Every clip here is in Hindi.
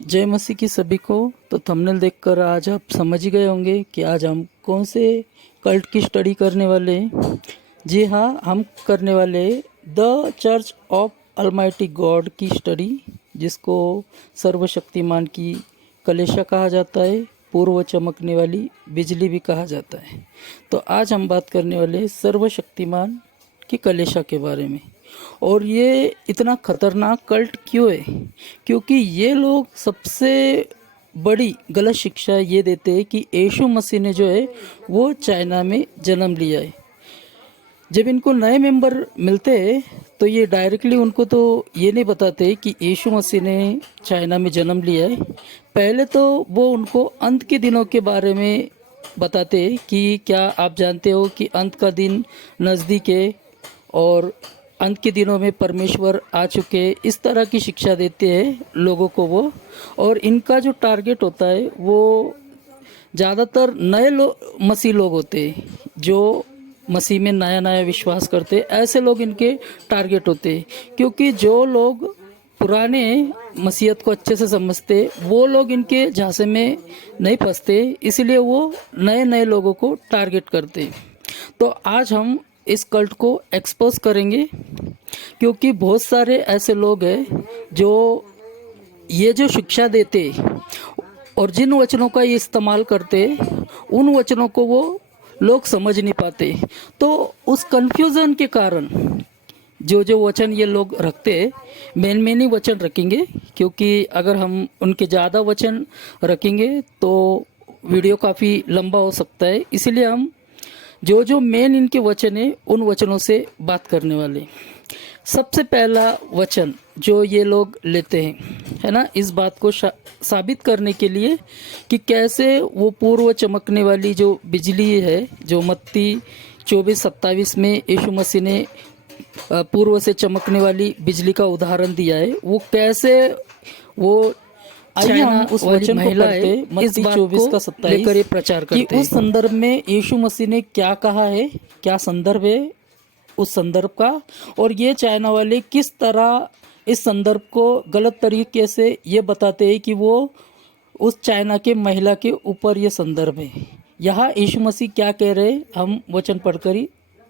जय मसीह की सभी को। तो थंबनेल देखकर आज आप समझ ही गए होंगे कि आज हम कौन से कल्ट की स्टडी करने वाले हैं। जी हाँ, हम करने वाले the church of Almighty God की स्टडी, जिसको सर्वशक्तिमान की कलेशा कहा जाता है, पूर्व चमकने वाली बिजली भी कहा जाता है। तो आज हम बात करने वाले सर्वशक्तिमान की कलेशा के बारे में। और ये इतना खतरनाक कल्ट क्यों है? क्योंकि ये लोग सबसे बड़ी गलत शिक्षा ये देते हैं कि यीशु मसीह ने जो है वो चाइना में जन्म लिया है। जब इनको नए मेंबर मिलते हैं तो ये डायरेक्टली उनको तो ये नहीं बताते कि यीशु मसीह ने चाइना में जन्म लिया है। पहले तो वो उनको अंत के दिनों के बारे में बताते हैं कि क्या आप जानते हो कि अंत का दिन नज़दीक है और अंत के दिनों में परमेश्वर आ चुके। इस तरह की शिक्षा देते हैं लोगों को वो। और इनका जो टारगेट होता है वो ज़्यादातर नए मसीह लोग होते हैं, जो मसीह में नया नया विश्वास करते हैं। ऐसे लोग इनके टारगेट होते हैं, क्योंकि जो लोग पुराने मसीहत को अच्छे से समझते वो लोग इनके झांसे में नहीं फंसते, इसलिए वो नए नए लोगों को टारगेट करते हैं। तो आज हम इस कल्ट को एक्सपोज करेंगे, क्योंकि बहुत सारे ऐसे लोग हैं जो ये जो शिक्षा देते और जिन वचनों का ये इस्तेमाल करते, उन वचनों को वो लोग समझ नहीं पाते। तो उस कन्फ्यूज़न के कारण जो जो वचन ये लोग रखते, मेन ही वचन रखेंगे, क्योंकि अगर हम उनके ज़्यादा वचन रखेंगे तो वीडियो काफ़ी लंबा हो सकता है। इसलिए हम जो जो मेन इनके वचन है उन वचनों से बात करने वाले। सबसे पहला वचन जो ये लोग लेते हैं, है ना, इस बात को साबित करने के लिए कि कैसे वो पूर्व चमकने वाली जो बिजली है, जो मत्ती 24:27 में यीशु मसीह ने पूर्व से चमकने वाली बिजली का उदाहरण दिया है, वो कैसे वो आइए हम उस वचन को पढ़ते, मत्ती 24:27 लेकर ये प्रचार करते कि उस संदर्भ में यीशु मसीह ने क्या कहा है, क्या संदर्भ है उस संदर्भ का, और ये चाइना वाले किस तरह इस संदर्भ को गलत तरीके से ये बताते हैं कि वो उस चाइना के महिला के ऊपर ये संदर्भ है। यहाँ यीशु मसीह क्या कह रहे हैं हम वचन पढ़कर ही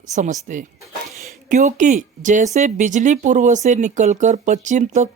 समझते हैं। क्योंकि जैसे बिजली पूर्व से निकलकर पश्चिम तक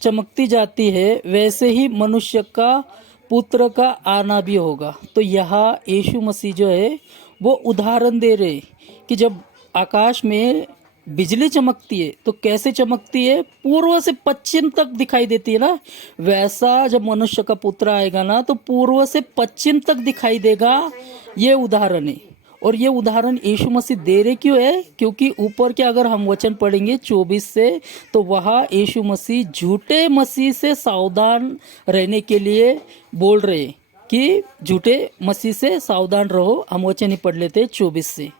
चमकती जाती है, वैसे ही मनुष्य का पुत्र का आना भी होगा। तो यहाँ यीशु मसीह जो है वो उदाहरण दे रहे कि जब आकाश में बिजली चमकती है तो कैसे चमकती है, पूर्व से पश्चिम तक दिखाई देती है ना, वैसा जब मनुष्य का पुत्र आएगा ना तो पूर्व से पश्चिम तक दिखाई देगा। ये उदाहरण है। और ये उदाहरण यीशु मसीह दे रहे क्यों है? क्योंकि ऊपर के अगर हम वचन पढ़ेंगे 24 से, तो वहाँ यीशु मसीह झूठे मसीह से सावधान रहने के लिए बोल रहे कि झूठे मसीह से सावधान रहो। हम वचन ही पढ़ लेते 24 से।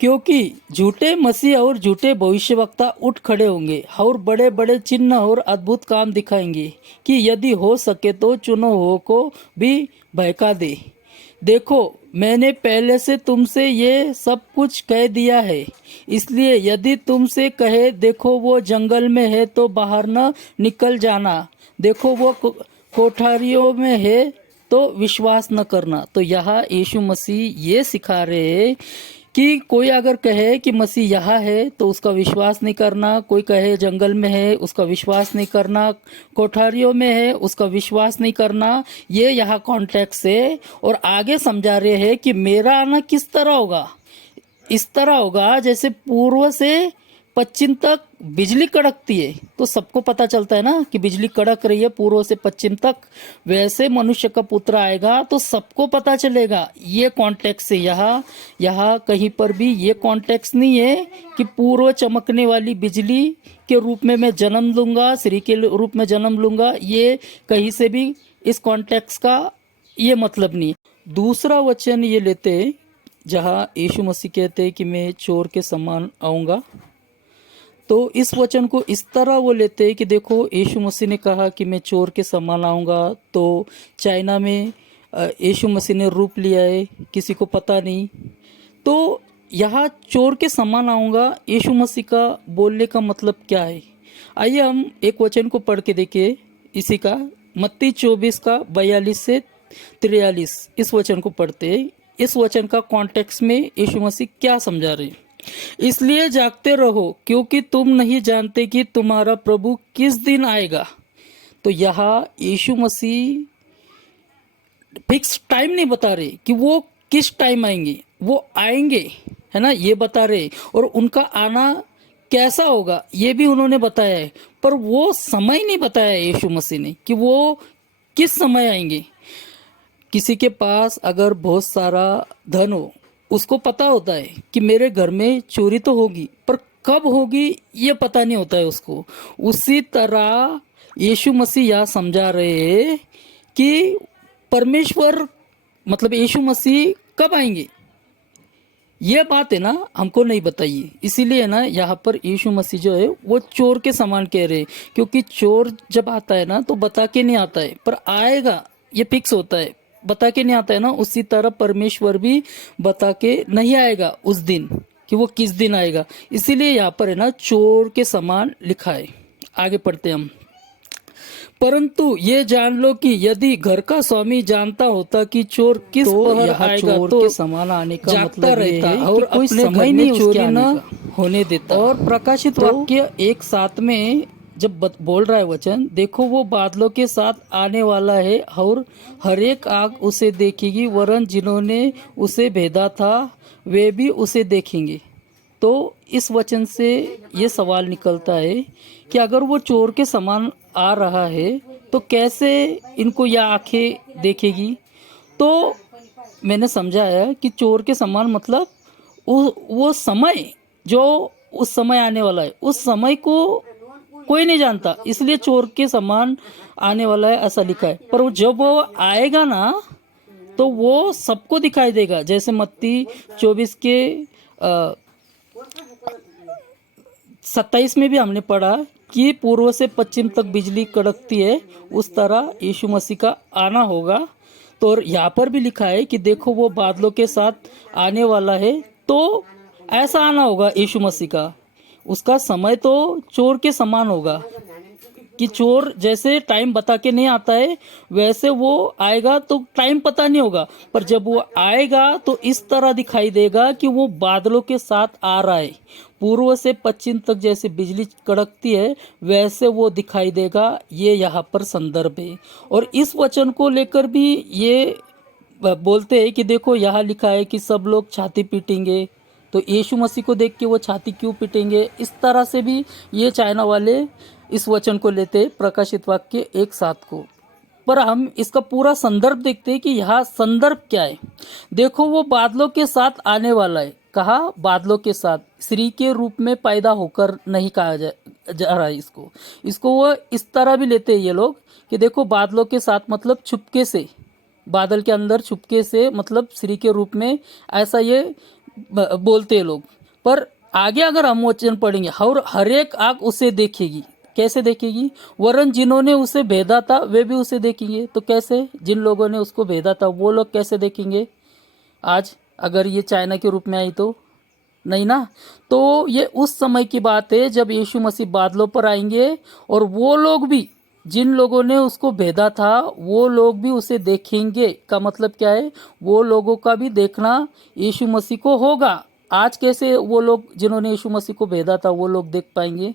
क्योंकि झूठे मसीह और झूठे भविष्यवक्ता उठ खड़े होंगे और बड़े बड़े चिन्ह और अद्भुत काम दिखाएंगे कि यदि हो सके तो चुनो हो को भी बहका दे। देखो, मैंने पहले से तुमसे ये सब कुछ कह दिया है, इसलिए यदि तुमसे कहे देखो वो जंगल में है तो बाहर न निकल जाना, देखो वो कोठारियों में है तो विश्वास न करना। तो यहाँ यीशु मसीह ये सिखा रहे हैं कि कोई अगर कहे कि मसीह यहाँ है तो उसका विश्वास नहीं करना, कोई कहे जंगल में है उसका विश्वास नहीं करना, कोठारियों में है उसका विश्वास नहीं करना। ये यहाँ कॉन्टेक्स्ट है। और आगे समझा रहे हैं कि मेरा आना किस तरह होगा, इस तरह होगा जैसे पूर्व से पश्चिम तक बिजली कड़कती है तो सबको पता चलता है ना कि बिजली कड़क रही है पूर्व से पश्चिम तक, वैसे मनुष्य का पुत्र आएगा तो सबको पता चलेगा। ये कॉन्टेक्स्ट है। यहाँ कहीं पर भी ये कॉन्टेक्स्ट नहीं है कि पूर्व चमकने वाली बिजली के रूप में मैं जन्म लूँगा, स्त्री के रूप में जन्म लूँगा। ये कहीं से भी इस कॉन्टेक्स्ट का ये मतलब नहीं। दूसरा वचन ये लेते हैं जहाँ यीशु मसीह कहते हैं कि मैं चोर के समान आऊँगा। तो इस वचन को इस तरह वो लेते हैं कि देखो, यीशु मसीह ने कहा कि मैं चोर के समान आऊँगा, तो चाइना में यीशु मसीह ने रूप लिया है, किसी को पता नहीं। तो यहाँ चोर के समान आऊँगा, यीशु मसीह का बोलने का मतलब क्या है? आइए हम एक वचन को पढ़ के देखें इसी का मत्ती 24 का 42 से 43 इस वचन को पढ़ते हैं। इस वचन का कॉन्टेक्स्ट में यीशु मसीह क्या समझा रहे हैं? इसलिए जागते रहो क्योंकि तुम नहीं जानते कि तुम्हारा प्रभु किस दिन आएगा। तो यहाँ यीशु मसीह फिक्स टाइम नहीं बता रहे कि वो किस टाइम आएंगे, वो आएंगे, है ना, ये बता रहे। और उनका आना कैसा होगा ये भी उन्होंने बताया है, पर वो समय नहीं बताया यीशु मसीह ने कि वो किस समय आएंगे। किसी के पास अगर बहुत सारा धन हो, उसको पता होता है कि मेरे घर में चोरी तो होगी, पर कब होगी ये पता नहीं होता है उसको। उसी तरह यीशु मसीह यह समझा रहे हैं कि परमेश्वर मतलब यीशु मसीह कब आएंगे, ये बात है ना हमको नहीं बताइए। इसीलिए ना यहाँ पर यीशु मसीह जो है वो चोर के समान कह रहे हैं, क्योंकि चोर जब आता है ना तो बता के नहीं आता है, पर आएगा ये फिक्स होता है, बता के नहीं आता है ना। उसी तरह परमेश्वर भी बता के नहीं आएगा उस दिन कि वो किस दिन आएगा। इसीलिए यहाँ पर है ना चोर के समान लिखा है। आगे पढ़ते हैं हम। परंतु ये जान लो कि यदि घर का स्वामी जानता होता कि चोर किस पहर आएगा तो समान आने का जागता मतलब रहता है और कि कोई अपने समय घर नहीं में चोरी उसके न आने का। होने देता। और प्रकाशित वाक्य एक साथ में जब बोल रहा है वचन, देखो वो बादलों के साथ आने वाला है और हर एक आँख उसे देखेगी, वरन जिन्होंने उसे भेदा था वे भी उसे देखेंगे। तो इस वचन से ये सवाल निकलता है कि अगर वो चोर के समान आ रहा है तो कैसे इनको यह आंखें देखेगी। तो मैंने समझा है कि चोर के समान मतलब वो समय जो उस समय आने वाला है, उस समय को कोई नहीं जानता, इसलिए चोर के समान आने वाला है ऐसा लिखा है। पर जब वो आएगा ना तो वो सबको दिखाई देगा, जैसे मत्ती 24 के 27 में भी हमने पढ़ा कि पूर्व से पश्चिम तक बिजली कड़कती है, उस तरह यीशु मसीह का आना होगा। तो और यहाँ पर भी लिखा है कि देखो वो बादलों के साथ आने वाला है, तो ऐसा आना होगा यीशु मसीह का। उसका समय तो चोर के समान होगा कि चोर जैसे टाइम बता के नहीं आता है वैसे वो आएगा तो टाइम पता नहीं होगा, पर जब वो आएगा तो इस तरह दिखाई देगा कि वो बादलों के साथ आ रहा है। पूर्व से पश्चिम तक जैसे बिजली कड़कती है वैसे वो दिखाई देगा। ये यहाँ पर संदर्भ है। और इस वचन को लेकर भी ये बोलते हैं कि देखो यहाँ लिखा है कि सब लोग छाती पीटेंगे, तो यीशु मसीह को देख के वो छाती क्यों पीटेंगे। इस तरह से भी ये चाइना वाले इस वचन को लेते प्रकाशित वाक्य एक साथ को। पर हम इसका पूरा संदर्भ देखते हैं कि यहाँ संदर्भ क्या है। देखो वो बादलों के साथ आने वाला है, कहा बादलों के साथ, स्त्री के रूप में पैदा होकर नहीं कहा जा रहा है इसको वो इस तरह भी लेते हैं ये लोग कि देखो बादलों के साथ मतलब छुपके से, बादल के अंदर छुपके से मतलब स्त्री के रूप में, ऐसा ये बोलते हैं लोग। पर आगे अगर हम वचन पढ़ेंगे, और हर एक आँख उसे देखेगी। कैसे देखेगी? वरन जिन्होंने उसे भेदा था वे भी उसे देखेंगे। तो कैसे? जिन लोगों ने उसको भेदा था वो लोग कैसे देखेंगे आज, अगर ये चाइना के रूप में आई तो नहीं ना। तो ये उस समय की बात है जब यीशु मसीह बादलों पर आएंगे, और वो लोग भी, जिन लोगों ने उसको भेदा था वो लोग भी उसे देखेंगे। का मतलब क्या है? वो लोगों का भी देखना यीशु मसीह को होगा। आज कैसे वो लोग जिन्होंने यीशु मसीह को भेदा था वो लोग देख पाएंगे?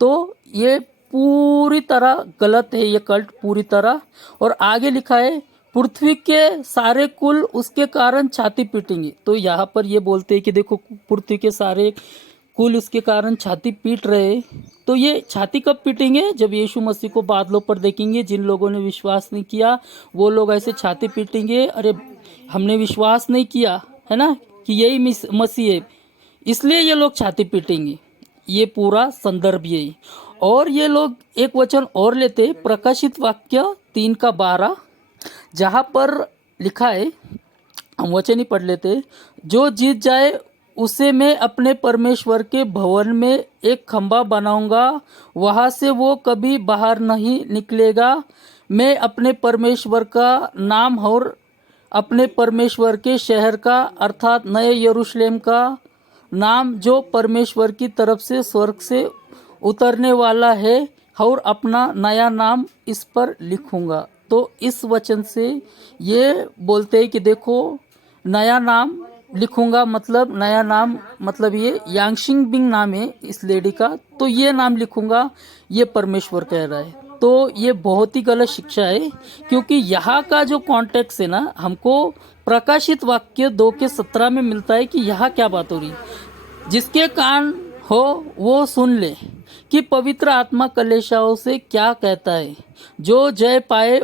तो ये पूरी तरह गलत है, ये कल्ट पूरी तरह। और आगे लिखा है पृथ्वी के सारे कुल उसके कारण छाती पीटेंगे। तो यहाँ पर ये बोलते हैं कि देखो पृथ्वी के सारे कुल उसके कारण छाती पीट रहे। तो ये छाती कब पीटेंगे? जब यीशु मसीह को बादलों पर देखेंगे। जिन लोगों ने विश्वास नहीं किया वो लोग ऐसे छाती पीटेंगे, अरे हमने विश्वास नहीं किया है ना कि यही मसीह है, इसलिए ये लोग छाती पीटेंगे। ये पूरा संदर्भ यही। और ये लोग एक वचन और लेते, प्रकाशित वाक्य 3 का 12, जहाँ पर लिखा है, हम वचन ही पढ़ लेते, जो जीत जाए उसे मैं अपने परमेश्वर के भवन में एक खंभा बनाऊंगा, वहाँ से वो कभी बाहर नहीं निकलेगा। मैं अपने परमेश्वर का नाम और अपने परमेश्वर के शहर का अर्थात नए यरूशलेम का नाम जो परमेश्वर की तरफ से स्वर्ग से उतरने वाला है और अपना नया नाम इस पर लिखूंगा। तो इस वचन से ये बोलते हैं कि देखो नया नाम लिखूंगा, मतलब नया नाम मतलब ये यांगशिंग बिंग नाम है इस लेडी का, तो ये नाम लिखूंगा, ये परमेश्वर कह रहा है। तो ये बहुत ही गलत शिक्षा है, क्योंकि यहाँ का जो कॉन्टेक्स्ट है ना, हमको प्रकाशित वाक्य 2:17 में मिलता है कि यहाँ क्या बात हो रही। जिसके कान हो वो सुन ले कि पवित्र आत्मा कलीसियाओं से क्या कहता है। जो जय पाए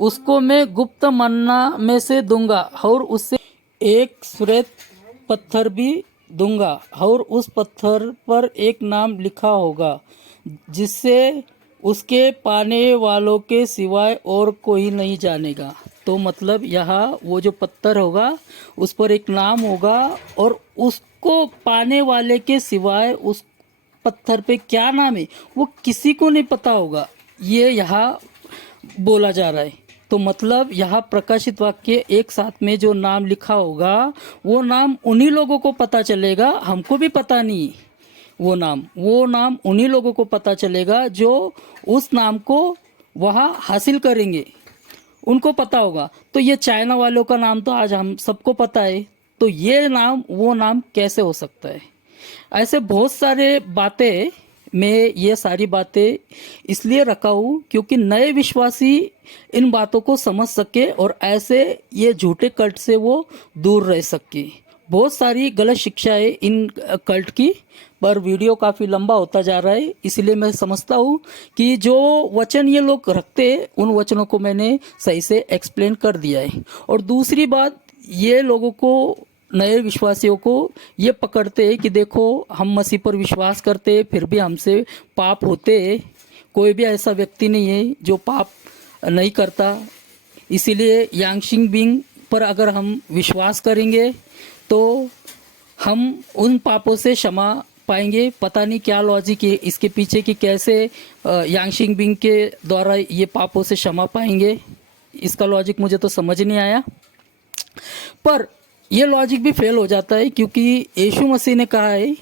उसको मैं गुप्त मन्ना में से दूंगा और उससे एक श्वेत पत्थर भी दूंगा और उस पत्थर पर एक नाम लिखा होगा जिससे उसके पाने वालों के सिवाय और कोई नहीं जानेगा। तो मतलब यहाँ वो जो पत्थर होगा उस पर एक नाम होगा और उसको पाने वाले के सिवाय उस पत्थर पे क्या नाम है वो किसी को नहीं पता होगा, ये यहाँ बोला जा रहा है। तो मतलब यहाँ प्रकाशित वाक्य एक साथ में जो नाम लिखा होगा वो नाम उन्हीं लोगों को पता चलेगा, हमको भी पता नहीं। वो नाम उन्हीं लोगों को पता चलेगा जो उस नाम को वहाँ हासिल करेंगे, उनको पता होगा। तो ये चाइना वालों का नाम तो आज हम सबको पता है, तो ये नाम वो नाम कैसे हो सकता है। ऐसे बहुत सारे बातें, मैं ये सारी बातें इसलिए रखा हूँ क्योंकि नए विश्वासी इन बातों को समझ सके और ऐसे ये झूठे कल्ट से वो दूर रह सके। बहुत सारी गलत शिक्षा है इन कल्ट की, पर वीडियो काफ़ी लंबा होता जा रहा है, इसलिए मैं समझता हूँ कि जो वचन ये लोग रखते हैं उन वचनों को मैंने सही से एक्सप्लेन कर दिया है। और दूसरी बात, ये लोगों को, नए विश्वासियों को ये पकड़ते हैं कि देखो हम मसीह पर विश्वास करते हैं फिर भी हमसे पाप होते हैं। कोई भी ऐसा व्यक्ति नहीं है जो पाप नहीं करता, इसीलिए यांगशिंग बिंग पर अगर हम विश्वास करेंगे तो हम उन पापों से क्षमा पाएंगे। पता नहीं क्या लॉजिक है इसके पीछे कि कैसे यांगशिंग बिंग के द्वारा ये पापों से क्षमा पाएंगे, इसका लॉजिक मुझे तो समझ नहीं आया। पर ये लॉजिक भी फेल हो जाता है क्योंकि यीशु मसीह ने कहा है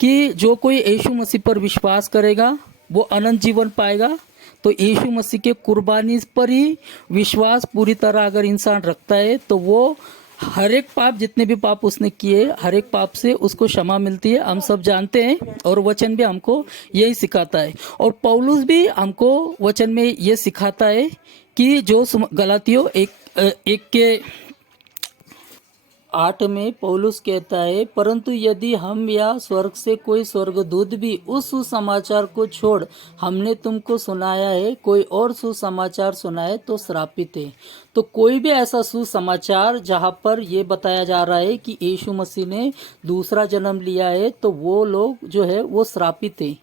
कि जो कोई यीशु मसीह पर विश्वास करेगा वो अनंत जीवन पाएगा। तो यीशु मसीह के कुर्बानी पर ही विश्वास पूरी तरह अगर इंसान रखता है तो वो हर एक पाप, जितने भी पाप उसने किए, हर एक पाप से उसको क्षमा मिलती है, हम सब जानते हैं। और वचन भी हमको यही सिखाता है। और पौलुस भी हमको वचन में ये सिखाता है कि जो गलातियों 1:8 में पौलुस कहता है, परंतु यदि हम या स्वर्ग से कोई स्वर्गदूत भी उस सुसमाचार को छोड़ हमने तुमको सुनाया है कोई और सुसमाचार सुनाए तो श्रापित है। तो कोई भी ऐसा सुसमाचार जहाँ पर ये बताया जा रहा है कि यीशु मसीह ने दूसरा जन्म लिया है तो वो लोग जो है वो श्रापित है।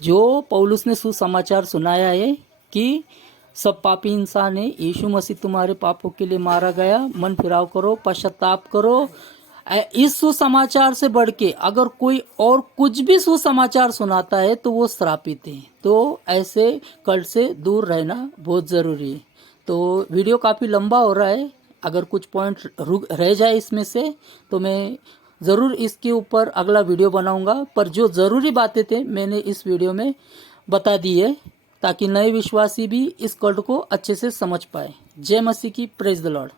जो पौलुस ने सुसमाचार सुनाया है कि सब पापी इंसान है, यीशु मसीह तुम्हारे पापों के लिए मारा गया, मन फिराव करो, पश्चाताप करो, इस सुसमाचार से बढ़ के अगर कोई और कुछ भी सुसमाचार सुनाता है तो वो श्रापित है। तो ऐसे कल्ट से दूर रहना बहुत ज़रूरी है। तो वीडियो काफ़ी लंबा हो रहा है, अगर कुछ पॉइंट रह जाए इसमें से तो मैं ज़रूर इसके ऊपर अगला वीडियो बनाऊंगा। पर जो ज़रूरी बातें थे मैंने इस वीडियो में बता दी है ताकि नए विश्वासी भी इस कल्ट को अच्छे से समझ पाए। जय मसीह की, प्रेज द लॉर्ड।